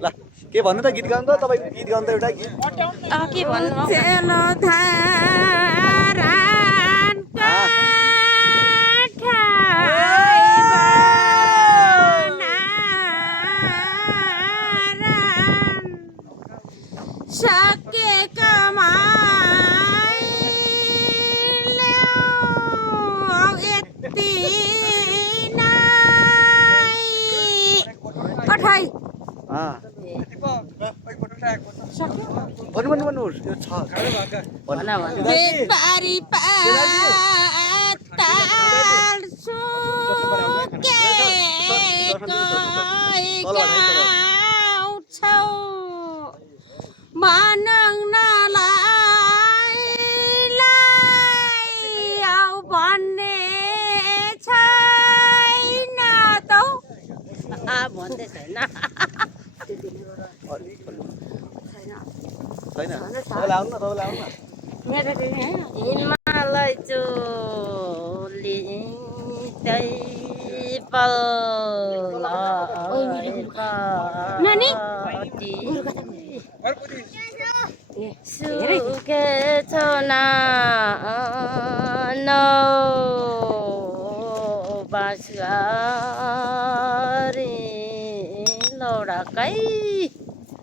ल के भन्नु त गीत गाउनु त तपाईको गीत गाउनु त एउटा गीत के भन्नु चेलो धारान काठाइबनारान सके कमाइल्यो यति नै कठाइ भन्नु यो छ बारी पाताल सुकेको गाउँछौ भनौँ न आऊ भन्ने छैन त भन्दै छैन छैन तपाईँलाई आउनु न तपाईँलाई आउनु न मेरो हिमालय चोली नानी सुकेछ ना बाँसगारी लौडाकै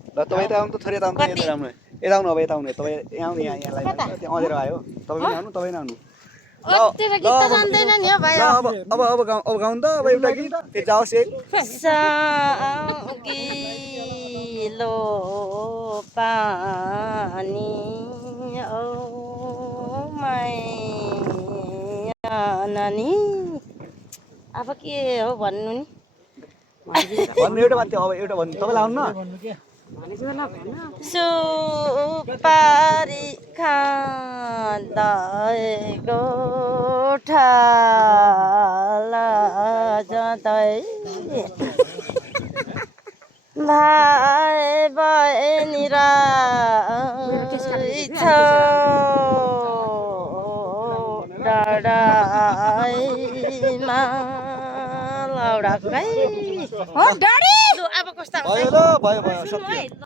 ल तपाईँ त आउनु त छोरी त आउनु यता राम्रो यता आउनु अब यता आउनु तपाईँ यहाँ आउनु यहाँलाई त्यहाँ अँधेरो आयो तपाईँ पनि आउनु तपाईँ आउनु तेरो गीत त जान्दैन नि हो भाइ अब गाउनु त अब एउटा गीत फेरि जाओस् एक सागिलो पानी ओ माया नानी अब के हो भन्नु नि भन्नु एउटा भन्थ्यो अब एउटा भन्नु तपाईँलाई आउनु न सुपारी खाँदा गोठाला जाँदै भाइ बहिनी रहेछ डाँडामा लौडाकै हो डडी अब कस्तो भयो ल भयो सक्यो